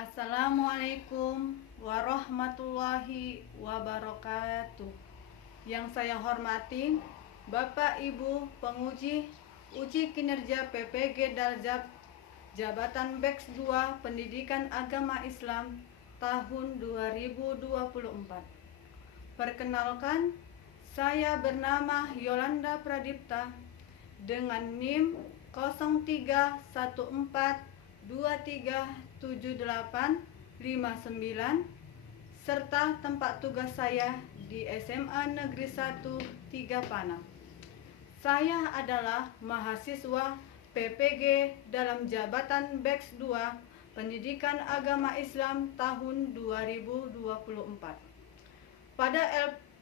Assalamualaikum warahmatullahi wabarakatuh. Yang saya hormati Bapak Ibu penguji uji kinerja PPG Daljab Jabatan BEX 2 Pendidikan Agama Islam tahun 2024. Perkenalkan, saya bernama Yolanda Pradipta dengan NIM 0314237859 serta tempat tugas saya di SMA Negeri 1 3 Panang. Saya adalah mahasiswa PPG dalam Jabatan BEX 2 Pendidikan Agama Islam tahun 2024. Pada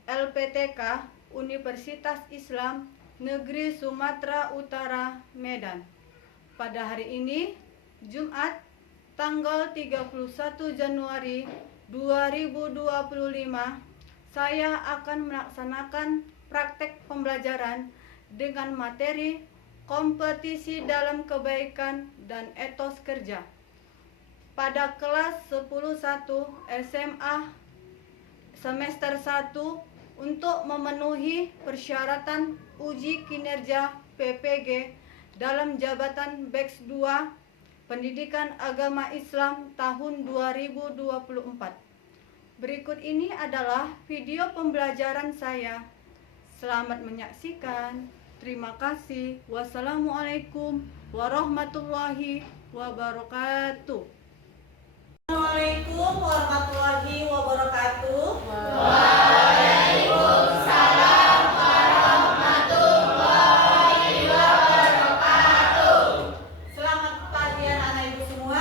LPTK Universitas Islam Negeri Sumatera Utara, Medan. Pada hari ini, Jumat, tanggal 31 Januari 2025, saya akan melaksanakan praktek pembelajaran dengan materi kompetisi dalam kebaikan dan etos kerja pada kelas 10.1 SMA semester 1 untuk memenuhi persyaratan uji kinerja PPG dalam Jabatan BEX 2 Pendidikan Agama Islam tahun 2024. Berikut ini adalah video pembelajaran saya. Selamat menyaksikan. Terima kasih. Wassalamualaikum warahmatullahi wabarakatuh. Assalamualaikum warahmatullahi wabarakatuh. Waalaikumsalam warahmatullahi wabarakatuh. Selamat pagi anak ibu semua.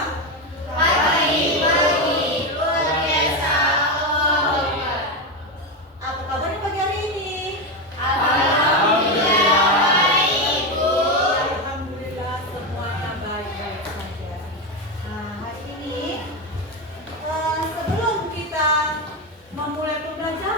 Pagi luar biasa Allah. Apa kabarnya pagi hari ini? Alhamdulillah baik Bu. Alhamdulillah semuanya baik-baik saja. Nah, hari ini sebelum kita memulai pembelajaran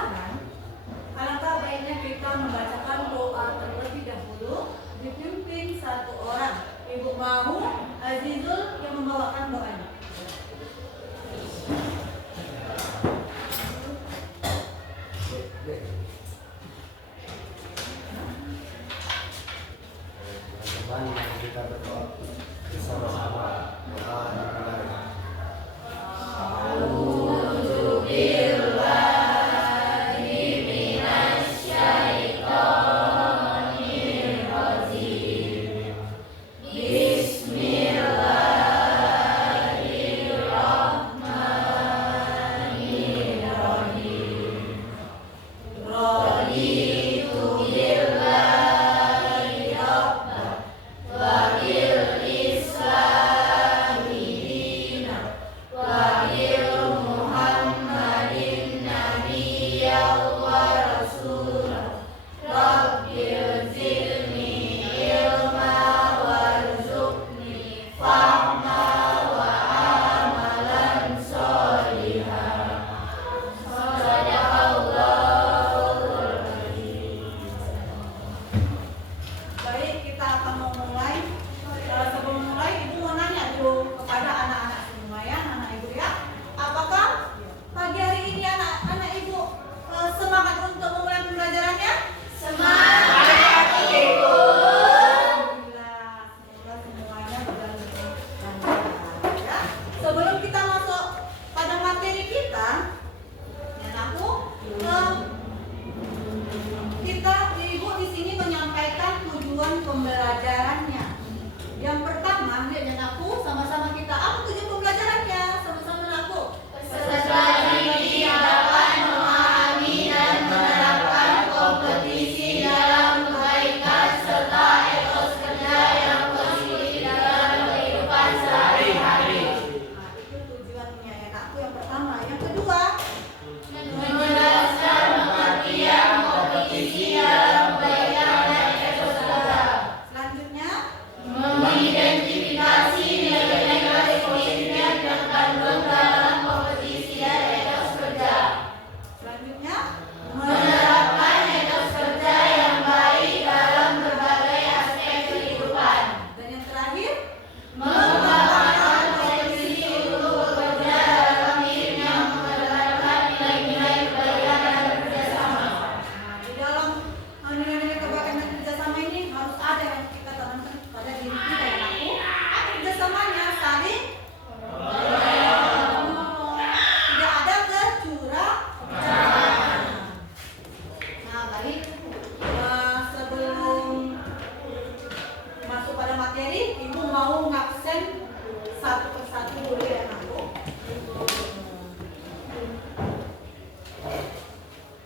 satu persatu dulu ya aku.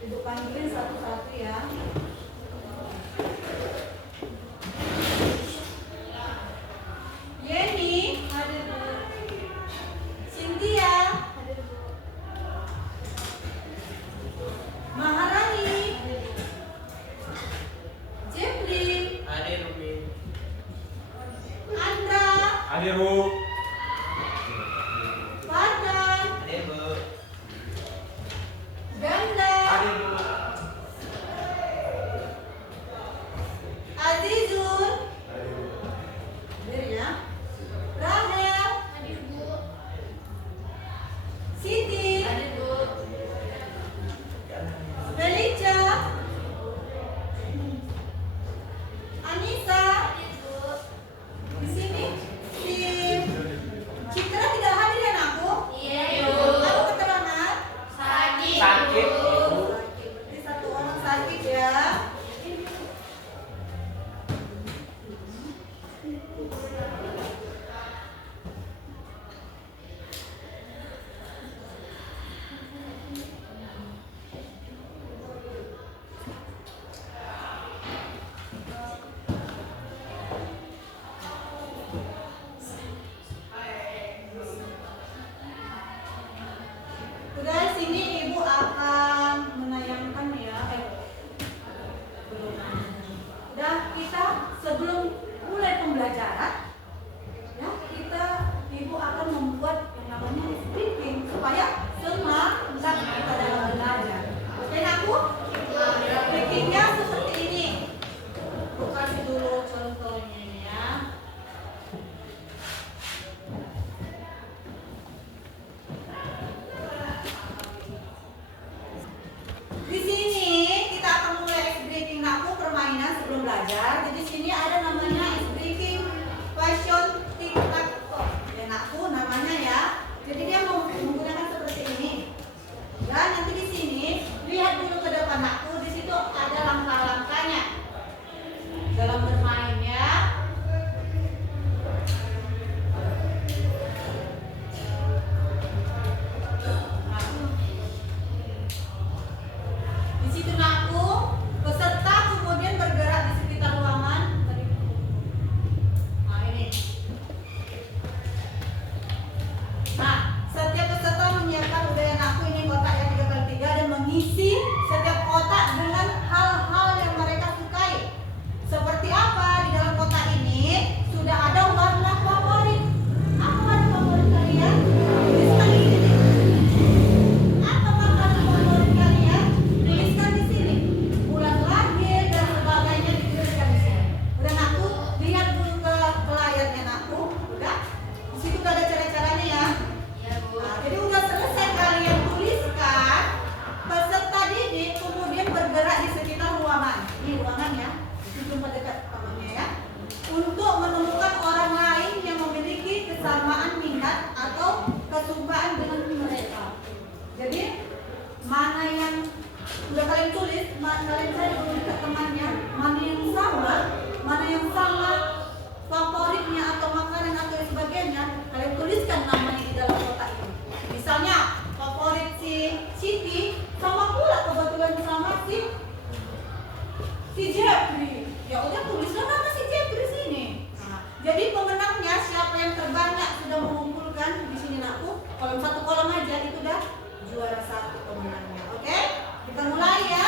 Ibu panggilin satu-satu ya. Yeni, hadir Bu. Cynthia, hadir Bu. Maharani, Jeffrey, Hadir Umi. Andra, Hadir Bu. Fardan, Hadir Bu. Ganda, Hadir Bu. Azizul, hadir ya. Rahel, Hadir Bu. Siti, Hadir Bu. Felicia, Anissa, Hadir Bu. di sini si Citra tidak hadir ya aku? Iya, Bu. Aku keterangan Sakit. Sakit, Bu. Bu. berarti satu orang sakit ya. Udah sini ibu akan menayangkan ya. Belum. Udah kita sebelum mulai pembelajaran ya kita ibu akan membuat yang namanya briefing supaya semangat kita dalam belajar. Oke aku? Briefingnya seperti ini. Aku kasih dulu contohnya ini ya. Di sini kita akan mulai ice breaking aku permainan sebelum belajar. Jadi sini ada namanya ice breaking question tic tac toe. Ya aku namanya ya. Jadi dia menggunakan seperti ini. Dan nanti di sini lihat dulu ke depan aku. Di situ ada langkah-langkahnya dalam bermain ya. Di situ aku peserta kemudian bergerak di sekitar ruangan. Nah ini. Nah setiap peserta menyiapkan udayan aku ini kotak yang 3x3 dan mengisi setiap kotak dengan hal-hal yang mereka sukai. Seperti apa di dalam kotak ini sudah ada warna favorit. Apa warna favorit kalian? Tuliskan di sini. Apa makanan favorit kalian? Tuliskan di sini. Bulan lahir dan sebagainya dituliskan di sini. Udah aku lihat dulu ke layarnya aku. Udah. Di situ udah ada cara-caranya ya. Iya, Bu. Nah, jadi udah selesai kalian tuliskan. Peserta didik kemudian bergerak di sekitar ruangan. Ini ruangan ya. Di tempat dekat kamarnya ya. Untuk menemukan orang lain yang memiliki kesamaan minat atau kesukaan dengan mereka. Jadi mana yang udah kalian tulis, kalian cari dulu ke temannya, mana yang sama favoritnya atau makanan atau sebagainya, kalian tuliskan namanya di dalam kotak ini. Misalnya favorit si Siti sama pula kebetulan sama si Jeffrey. Ya udah tuliskan nama si Jeffrey sini. Nah, jadi pemenangnya siapa yang terbanyak sudah mengumpulkan di sini aku kolom satu kolom aja itu udah juara satu pemenangnya. Oke? Kita mulai ya.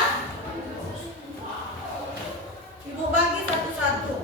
Ibu bagi satu-satu.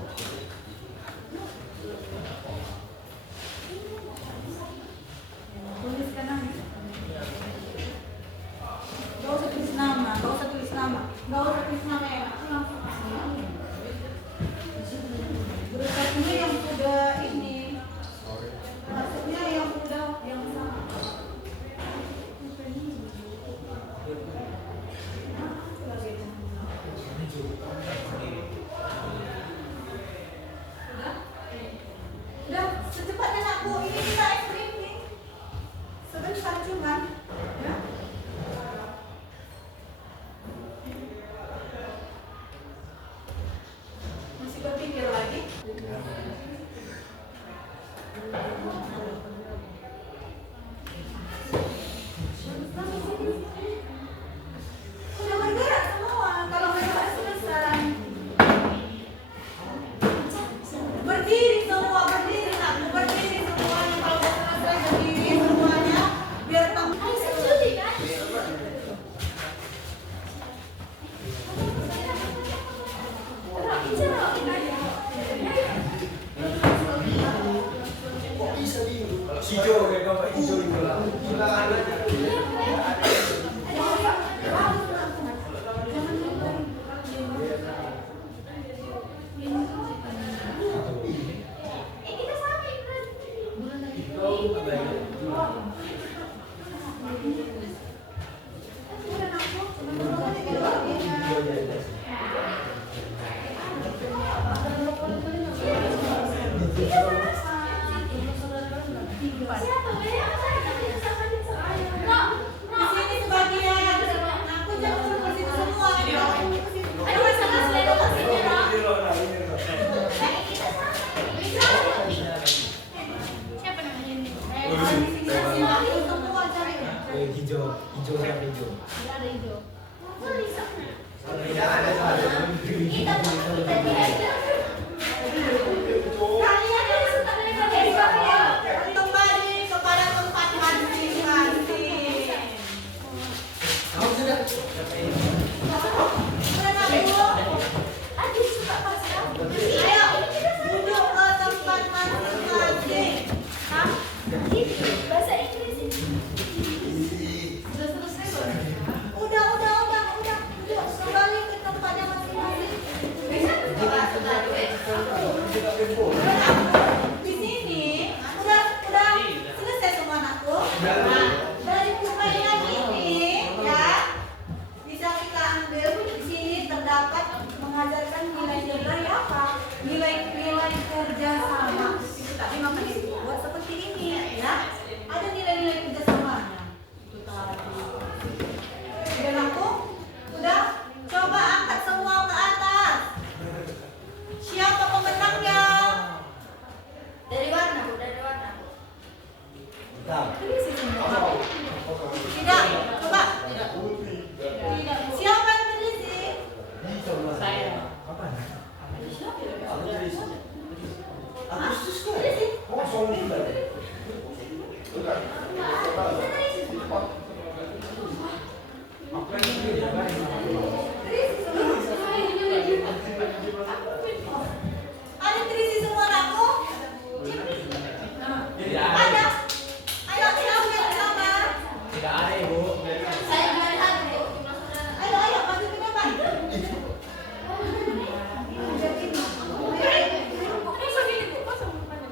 Di sini sebagian. Aku jangan ke situ semua. Aduh, sama selera kasihnya, Rok. Siapa namanya ini? Aku semua cari. Hijau warna hijau. Tidak ada hijau. Kalian kembali kepada tempat masing-masing. Berenang dulu. Ayo, duduk ke tempat masing-masing. Bahasa Inggris ini. Udah. Duduk kembali ke tempatnya masing-masing. Di sini udah selesai semua anakku. Dari permainan ini ya bisa kita ambil di sini terdapat mengajarkan nilai-nilai apa? Nilai-nilai kerjasama. Itu tadi makanya buat seperti ini ya. Ada nilai-nilai kerjasamanya. Itu tadi. Dan aku udah coba angkat semua ke atas. Siapa pemenangnya? Dari warna, Bu. Dari warna. Tidak, coba. Siapa yang terisi? Ada terisi semua anakku? Ada. Ayo siapa yang pertama? Saya dari satu, Bu. Ayo maju ke depan. Kosong ini, Bu. Kosong depannya.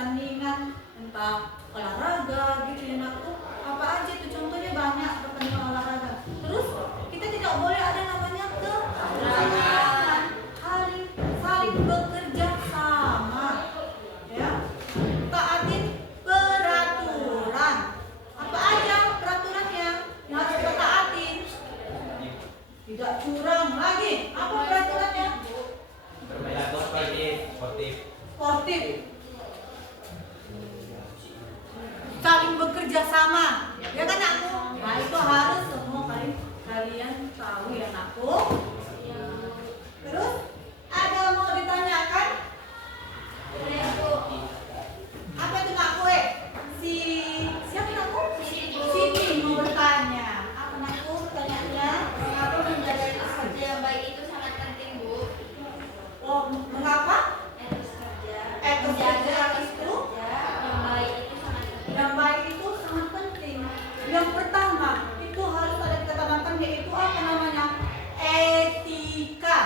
pertandingan entah olahraga gitu ya nakku, apa aja tuh contohnya banyak pertandingan olahraga. Terus kita tidak boleh ada namanya kecurangan, saling bekerja sama, ya, taatin peraturan. Apa aja peraturannya yang harus kita taatin? Tidak curang lagi. Apa peraturannya? Berperilaku sportif. Sportif. Saling bekerja sama, ya kan aku? Nah itu harus semua kalian tahu ya aku. Terus ada mau ditanyakan? Apa itu nakku? Si siapa nakku? Siti mau bertanya. Apa nakku pertanyaannya? Mengapa menjaga etos kerja yang baik itu sangat penting, Bu? Oh, mengapa? Etos kerja. Etos kerja Menjaga itu yang baik itu sangat penting. yang baik itu sangat penting. Yang pertama itu harus ada ditanamkan yaitu apa namanya? Etika.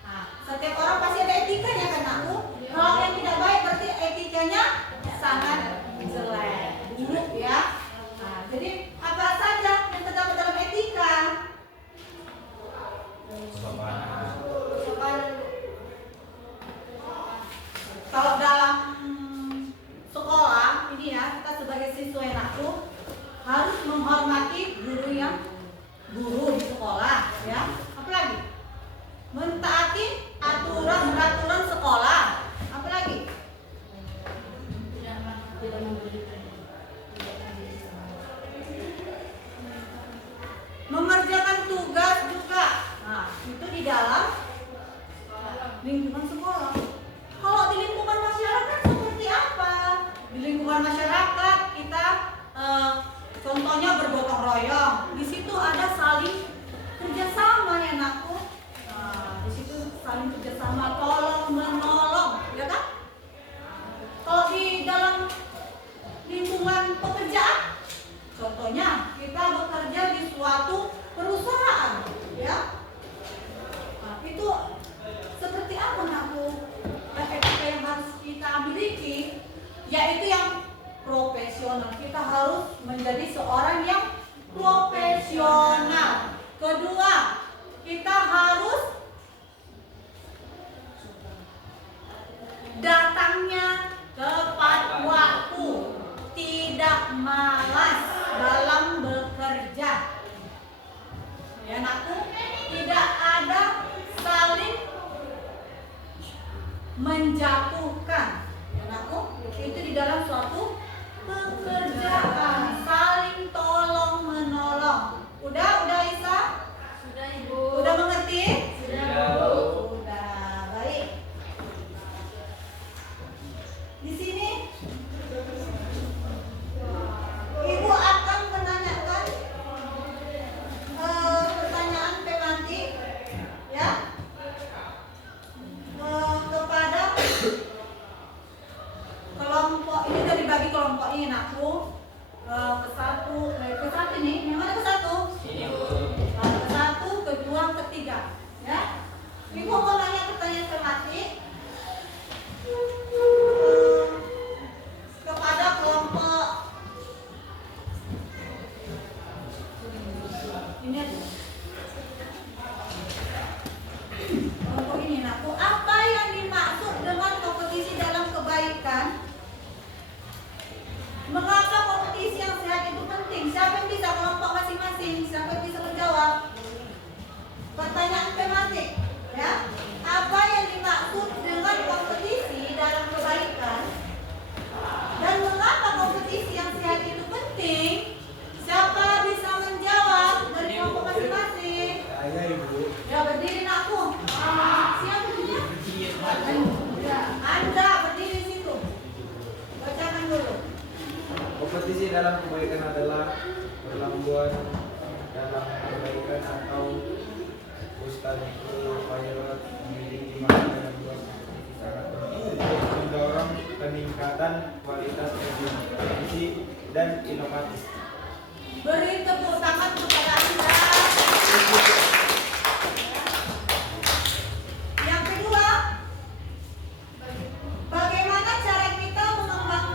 Nah, setiap orang pasti ada etikanya kan aku? Kalau yang tidak baik berarti etikanya sangat jelek, buruk ya. Nah, jadi apa saja yang terdapat dalam etika? Sopan. Kalau dalam sekolah ini ya, kita sebagai siswa yang aku harus menghormati guru di sekolah ya. Apalagi mentaati aturan sekolah. Apalagi mengerjakan tugas juga. Nah, itu di dalam lingkungan sekolah. Kalau di lingkungan masyarakat seperti apa? Di lingkungan masyarakat kita contohnya bergotong royong. Di situ ada saling kerjasama ya nakku. Nah, di situ saling kerjasama, tolong menolong, ya kan? Kalau di dalam lingkungan pekerjaan, contohnya kita bekerja di suatu perusahaan, ya. Nah, itu seperti apa nakku? Etika yang harus kita miliki, yaitu yang profesional. Kita harus menjadi seorang yang profesional. Kedua, kita harus datangnya tepat waktu, tidak malas dalam bekerja. Ya nakku, tidak ada saling menjatuhkan. Ya nakku, itu di dalam suatu pekerjaan, saling tolong menolong. Udah Isa? Sudah, Ibu. Udah mengerti? Sudah, Bu. Udah, baik. Di sini Ibu akan menanyakan pertanyaan tematik ya kepada kelompok ini. Udah dibagi kelompoknya nakku ke satu nih. Yang mana ke satu? Ke satu, kedua, ketiga ya. Ibu mau nanya pertanyaan tematik kepada kelompok ini aja. Kelompok ini nakku, apa yang dimaksud dengan kompetisi dalam kebaikan? Mengapa kompetisi yang sehat itu penting? Siapa yang bisa, kelompok masing-masing? Siapa yang bisa menjawab? Pertanyaan tematik ya. Apa yang dimaksud dengan kompetisi dalam kebaikan? Dan mengapa kompetisi yang sehat itu penting? Siapa bisa menjawab dari kelompok masing-masing? Saya Ibu. Ya berdiri nakku. Siapa berdiri? Ya, Anda berdiri di situ. Bacakan dulu. Kompetisi dalam kebaikan adalah perlombaan dalam kebaikan atau ustadz pilot memiliki makna yang luas kompetisi sangat penting untuk mendorong peningkatan kualitas kompetisi dan inovatif. Beri tepuk tangan kepada Anda. Yang kedua, bagaimana cara kita mengembangkan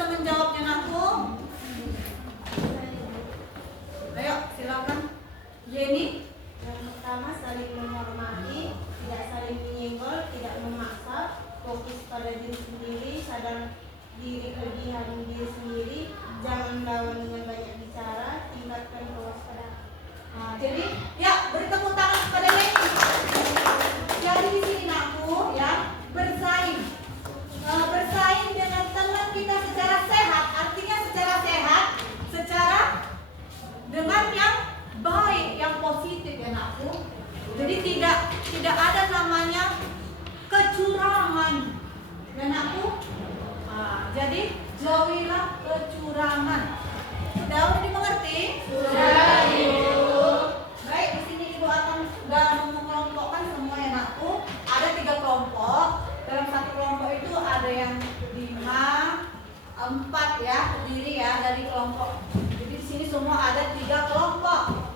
bisa menjawabnya Nakku? Ayo, silakan. Jenny. Yang pertama, saling menghormati, tidak saling menyenggol, tidak memaksa, fokus pada diri sendiri, sadar diri kelebihan diri sendiri, jangan lawan dengan banyak bicara, tingkatkan kewaspadaan. Nah, jadi ya beri tepuk tangan kepada Jenny. Jadi di sini Nakku ya bersaing. Bersaing dengan teman kita secara sehat, artinya secara sehat, secara dengan yang baik, yang positif ya Nakku. Jadi tidak ada namanya kecurangan ya Nakku. Nah, jadi jauhilah kecurangan. Sudah dimengerti? Sudah, Ibu. Baik, di sini Ibu akan sudah mengelompokkan semua ya Nakku. Ada 3 kelompok. Dalam satu kelompok itu ada yang 5, 4 ya, terdiri ya dari kelompok. Jadi di sini semua ada 3 kelompok.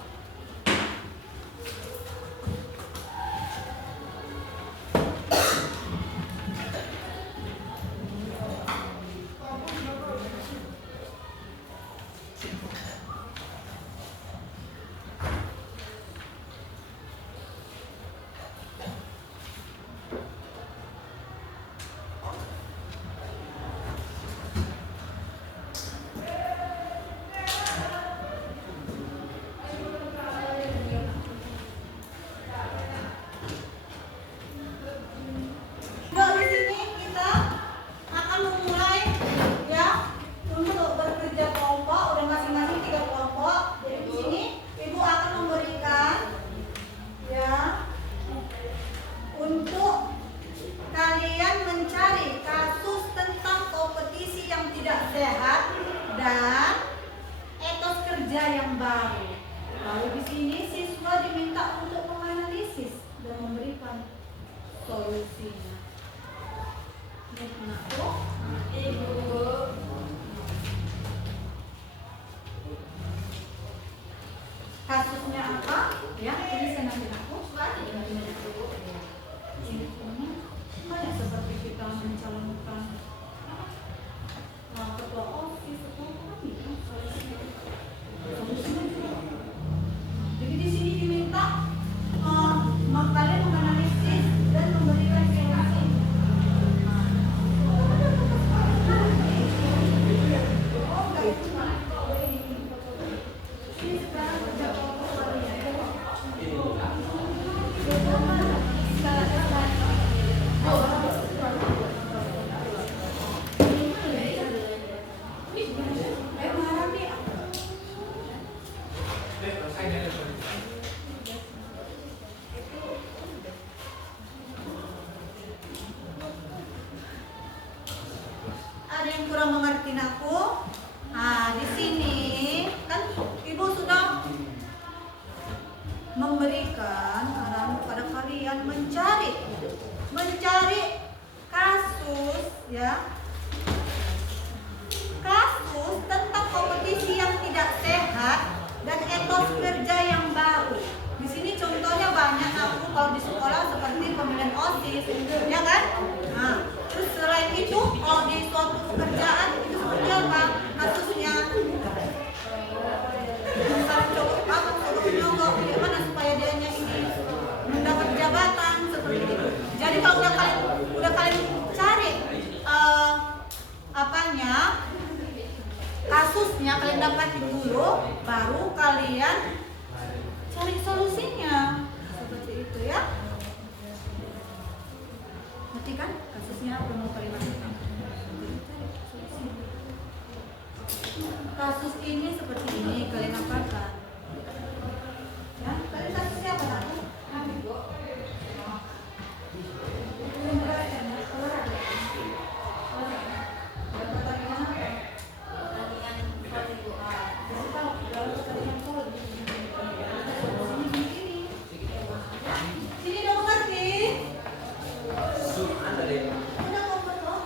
Nah, di sini kita akan memulai ya untuk bekerja kelompok, udah masing-masing 3 kelompok. Jadi di sini Ibu akan memberikan ya untuk kalian mencari kasus tentang kompetisi yang tidak sehat dan etos kerja yang baru. Lalu di sini siswa diminta untuk menganalisis dan memberikan solusinya. Nakku, Ibu. kasusnya apa? Ya, ini saya nanti Nakku. Banyak seperti kita mencalonkan ketua OSIS atau kami kan solusinya juga. Jadi di sini diminta kalian menganalisis dan memberikan solusi. Ini sekarang kerja kelompok kalian. Ada yang kurang mengerti Nakku? Nah, di sini kan Ibu sudah memberikan arahan kepada kalian mencari kasus ya. Kasus tentang kompetisi yang tidak sehat dan etos kerja yang baru. Di sini contohnya banyak Nakku kalau di sekolah seperti pemilihan OSIS, ya kan? Nah, terus selain itu kalau di suatu pekerjaan itu seperti apa kasusnya? Misalnya coba menyogok, bagaimana supaya dia ini mendapat jabatan seperti itu. Jadi kalau udah kalian cari kasusnya kalian dapatin dulu, baru kalian cari solusinya seperti itu ya. Nanti kan kasusnya apa mau kalian lakukan? Kasus ini seperti ini kalian apakan? Ya, kalian kasusnya apa Nakku? Sini dong ngerti? Udah ngomong loh.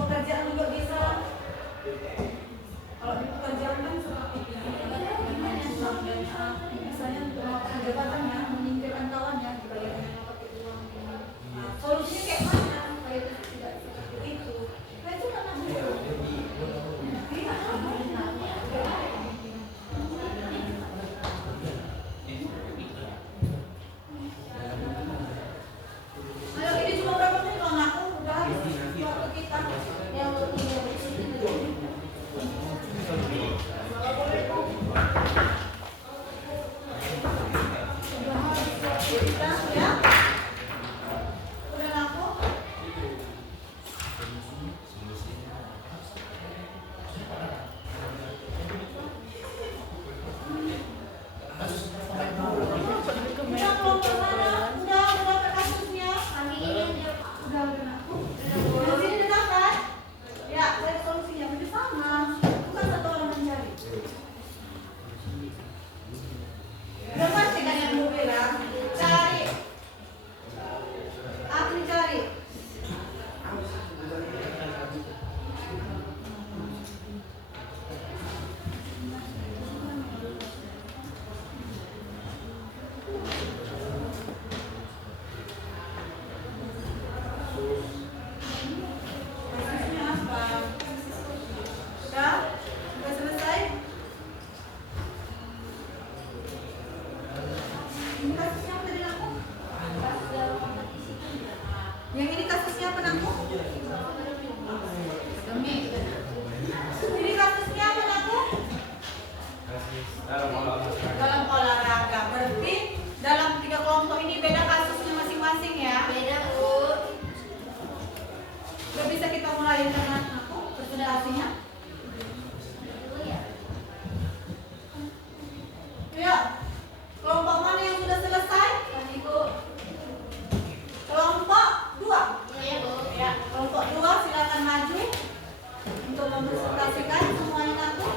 pekerjaan juga bisa. Kalau di pekerjaan kan seperti misalnya untuk melakukan jabatan ya, menyingkirkan kawannya, dibayar dengan pakai uang. Nah, solusinya kayak mana? Supaya tidak seperti itu. Nah, itu kan namanya. Ayo, ini cuma berapa menit loh, aku udah habis waktu kita. Yang lebih dari sini. Kita ya. Udah ngaku? Udah kelompok mana? Udah dapat kasusnya? Udah ngaku? Di sini udah dapat? Ya, saya solusinya masih sama. Bukan satu orang mencari. Udah pasti kan yang mau bilang cari. Aku cari. Kasusnya apa? Udah? Udah selesai? Ini kasusnya apa tadi aku? Yang ini kasusnya apa aku? Demi. Ini kasusnya apa aku? Dalam olahraga. Berarti dalam 3 kelompok ini beda kasusnya masing-masing ya? Beda, Bu. Gak bisa kita mulai dengan aku presentasinya. Ya. Kelompok mana yang sudah selesai? Ibu. Kelompok 2. Iya, Bu. Ya, kelompok 2 silakan maju untuk mempresentasikan semuanya aku.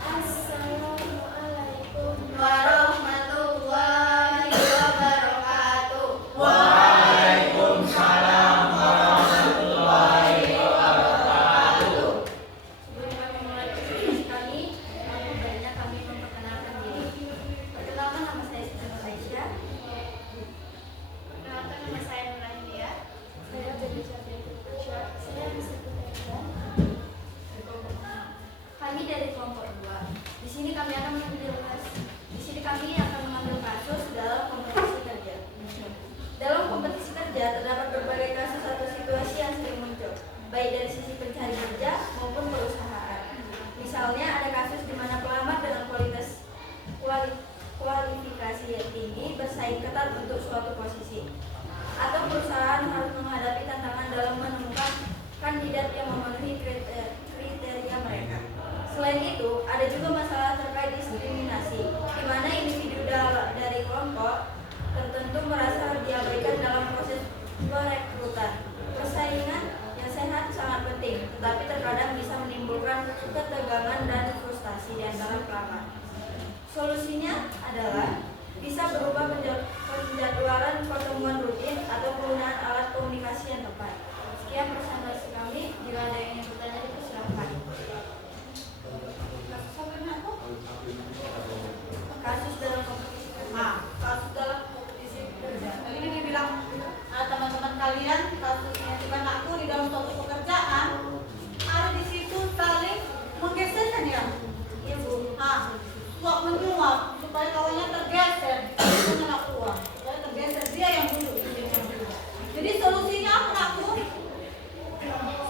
Assalamualaikum warahmatullahi wabarakatuh. Sebelum kami mulai presentasi kami, baiknya kami memperkenalkan diri. Perkenalkan, nama saya Siti Nur Aisyah. Perkenalkan, nama saya Nur Aisyah. Saya Bebe Syafri Aisyah. Saya bisa Kami dari kelompok 2. Di sini kami akan mengambil kasus dalam kompetisi kerja. Dalam kompetisi kerja terdapat berbagai kasus atau situasi yang sering muncul, baik dari sisi pencari kerja maupun perusahaan. Misalnya ada kasus di mana pelamar dengan kualifikasi yang tinggi bersaing ketat untuk suatu posisi, atau perusahaan harus menghadapi tantangan dalam menemukan kandidat yang memenuhi kriteria mereka. Selain itu, ada juga masalah terkait diskriminasi, di mana individu dari kelompok tertentu merasa diabaikan dalam proses perekrutan. Persaingan yang sehat sangat penting, tetapi terkadang bisa menimbulkan ketegangan dan frustasi di antara pelamar. Solusinya adalah bisa berupa penjadwalan pertemuan rutin atau penggunaan alat komunikasi yang tepat. Sekian presentasi kami. Jika ada yang ingin bertanya, silakan. Kasus dalam kompetisi kerja. Nah, kasus dalam kompetisi kerja. Ini dibilang teman-teman kalian kasusnya di mana aku di dalam suatu pekerjaan ada di situ saling menggeserkan ya. Iya, Bu. Nah, suap menyuap supaya kawannya tergeser dengan aku supaya tergeser dia yang duduk di sini yang duduk. Jadi solusinya apa aku?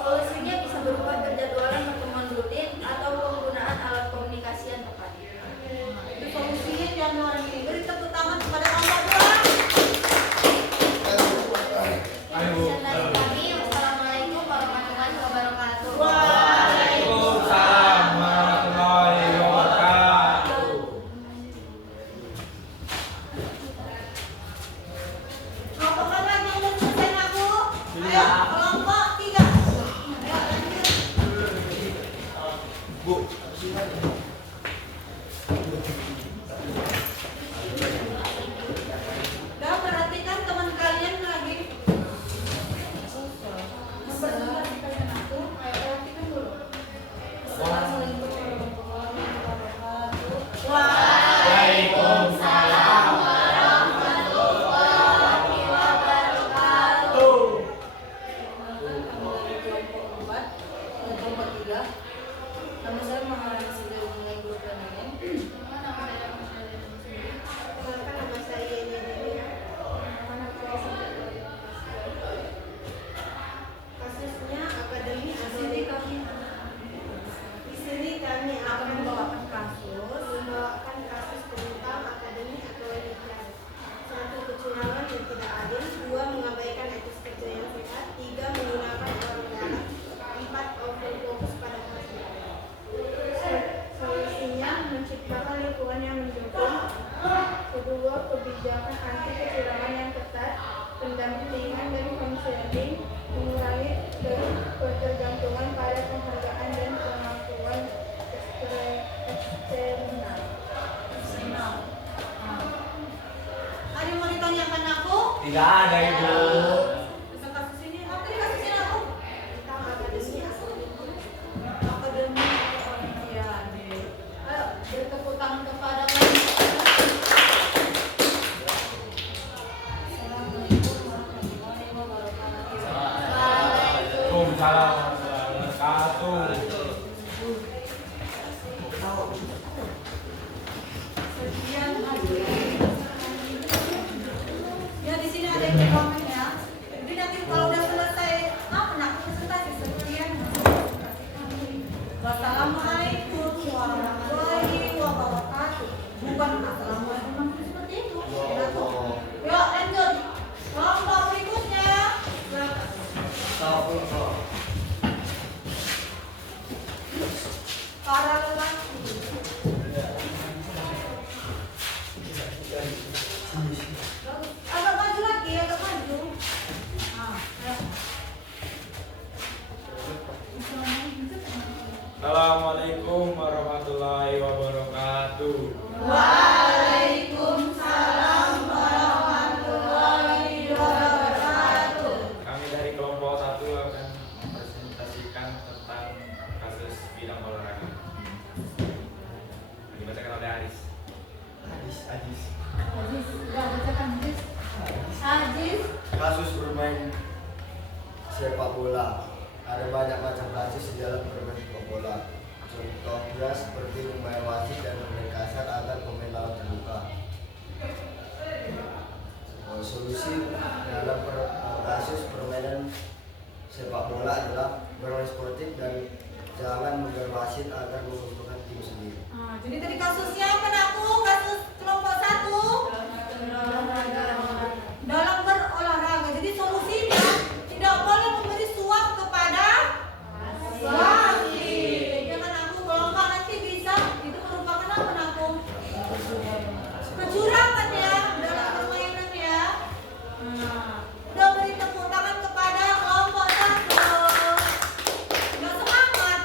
Solusinya bisa berupa penjadwalan pertemuan rutin atau penggunaan alat komunikasi yang tepat. Itu solusinya diambil orang ini. Beri tepuk tangan kepada kelompok 2. Presentasi kami. Wassalamualaikum warahmatullahi wabarakatuh. Waalaikumsalam. Bu. Dan perhatikan teman kalian lagi mempresentasikan aku. Perhatikan dulu. Assalamualaikum warahmatullahi wabarakatuh. Waalaikumsalam. Nama saya Muhammad Sida dengan grup PNN. Perkenalkan nama saya Yeni. Kasusnya akademi di sini kami akan membawakan kasus tentang akademi atau Olimpiade. 1. Kecurangan yang tidak adil. 2. Mengabaikan etis kerja yang sehat. 3. Menggunakan uang negara. 4. Overfokus pada hasil. Solusinya menciptakan lingkungan yang mendukung. Kedua, kebijakan anti kecurangan yang ketat, pendampingan dan konseling, mengurangi ketergantungan pada penghargaan dan pengakuan eksternal. Ada yang mau ditanyakan aku? Tidak ada, Ibu. Tentang kasus ini, apa nih kasusnya aku? Tentang akademi atau Akademi Olimpiade. Ayo, bertepuk tangan kepada kami. Assalamualaikum warahmatullahi wabarakatuh. Waalaikumsalam warahmatullahi wabarakatuh. Sekian hadirin. Ya di sini ada yang komen ya. Jadi nanti kalau udah selesai apa nak presentasi sekian. Wassalamualaikum warahmatullahi wabarakatuh. Bukan assalamualaikum seperti itu. Yuk lanjut. Kelompok berikutnya. Para lelaki. Agak maju lagi, agak maju. Ayo. Assalamualaikum warahmatullahi wabarakatuh. Waalaikumsalam warahmatullahi wabarakatuh. Kami dari kelompok 1 akan mempresentasikan tentang kasus bidang olahraga. Dibacakan oleh Aris. Ajis. Ajis. Kasus bermain sepak bola. Ada banyak macam kasus di dalam bermain sepak bola. Contohnya seperti membayar wasit dan bermain kasar agar pemain lawan terluka. Solusi dalam kasus permainan sepak bola adalah bermain sportif dan jangan menggelar wasit agar menguntungkan tim sendiri. Jadi tadi kasusnya apa aku? Kasus kelompok 1 dalam berolahraga. Jadi solusinya tidak boleh memberi suap kepada wasit. Jangan aku kalau enggak nanti bisa itu merupakan apa aku? Kecurangan ya dalam permainan ya. Udah beri tepuk tangan kepada kelompok 1. Udah semangat.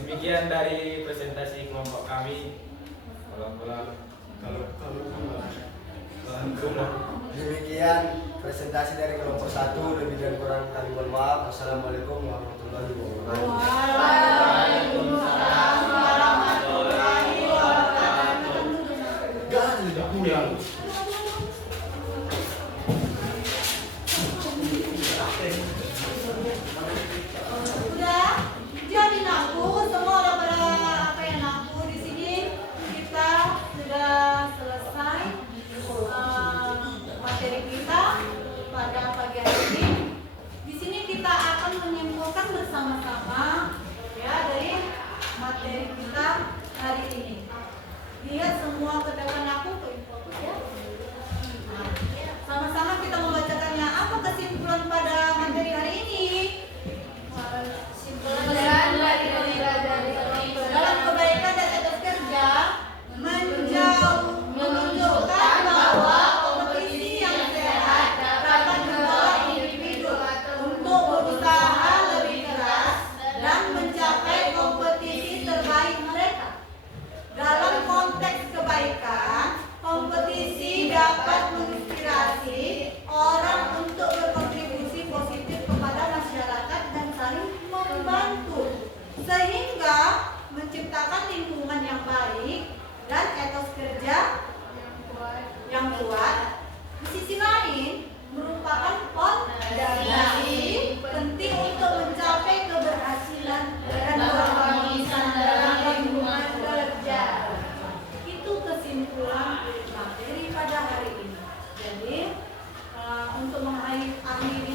Demikian dari presentasi kelompok kami. Demikian presentasi dari kelompok 1. Lebih dan kurang kami mohon maaf. Wassalamualaikum warahmatullahi wabarakatuh. Waalaikumsalam warahmatullahi wabarakatuh. Udah, jadi naku semua udah pada apa ya naku di sini kita sudah selesai materi kita pada pagi hari ini. Di sini kita akan menyimpulkan bersama-sama ya dari materi kita hari ini. Lihat semua ke depan aku fokus ya. Nah, sama-sama kita membacakannya. Apa kesimpulan pada materi hari ini? Kesimpulan dalam kebaikan dan etos kerja menunjukkan bahwa kompetisi yang sehat dapat mendorong individu untuk berusaha Jadi penting untuk mencapai keberhasilan dan keharmonisan dalam lingkungan kerja. Itu kesimpulan materi pada hari ini. Jadi untuk mengakhiri